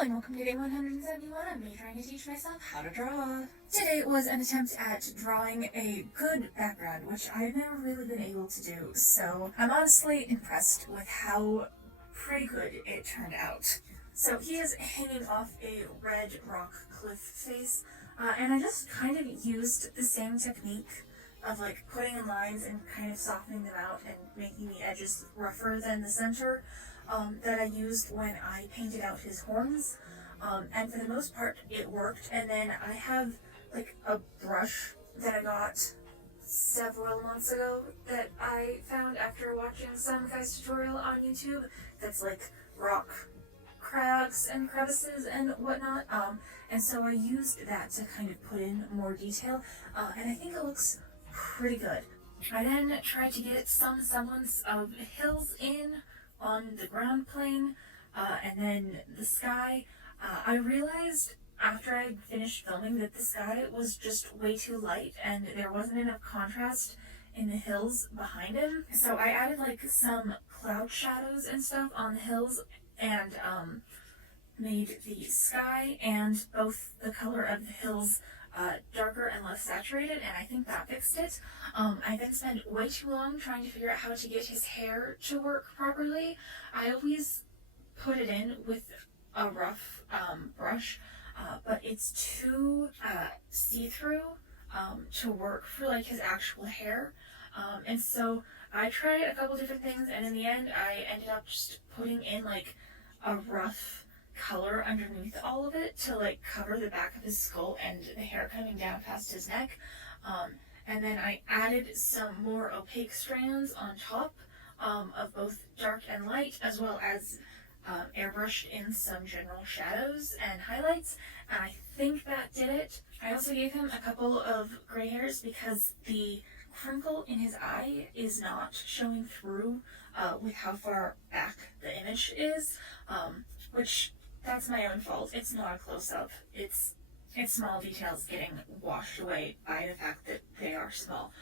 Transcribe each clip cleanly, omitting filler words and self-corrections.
and welcome to day 171 of me trying to teach myself how to draw. Today was an attempt at drawing a good background, which I've never really been able to do, so I'm honestly impressed with how pretty good it turned out. So he is hanging off a red rock cliff face, and I just kind of used the same technique of like putting in lines and kind of softening them out and making the edges rougher than the center that I used when I painted out his horns. And for the most part it worked. And then I have like a brush that I got several months ago that I found after watching some guy's tutorial on YouTube that's like rock cracks and crevices and whatnot. And so I used that to kind of put in more detail, and I think it looks pretty good. I then tried to get some semblance of hills in on the ground plane, and then the sky. I realized after I finished filming that the sky was just way too light and there wasn't enough contrast in the hills behind him. So I added like some cloud shadows and stuff on the hills and made the sky and both the color of the hills darker and less saturated, and I think that fixed it. I then spent way too long trying to figure out how to get his hair to work properly. I always put it in with a rough brush, but it's too see-through to work for like his actual hair. And so I tried a couple different things, and in the end I ended up just putting in like a rough color underneath all of it to like cover the back of his skull and the hair coming down past his neck. And then I added some more opaque strands on top of both dark and light, as well as airbrushed in some general shadows and highlights, and I think that did it. I also gave him a couple of gray hairs because the crinkle in his eye is not showing through with how far back the image is, which that's my own fault. It's not a close-up. It's small details getting washed away by the fact that they are small.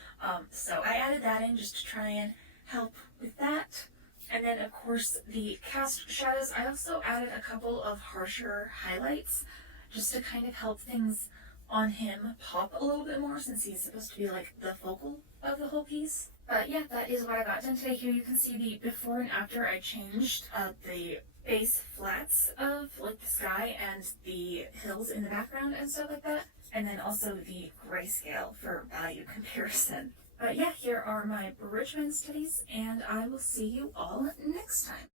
So I added that in just to try and help with that. And then, of course, the cast shadows, I also added a couple of harsher highlights just to kind of help things on him pop a little bit more, since he's supposed to be like the focal of the whole piece. But yeah, that is what I got done today. Here you can see the before and after. I changed the base flats of like the sky and the hills in the background and stuff like that. And then also the grayscale for value comparison. But yeah, here are my Bridgman studies, and I will see you all next time.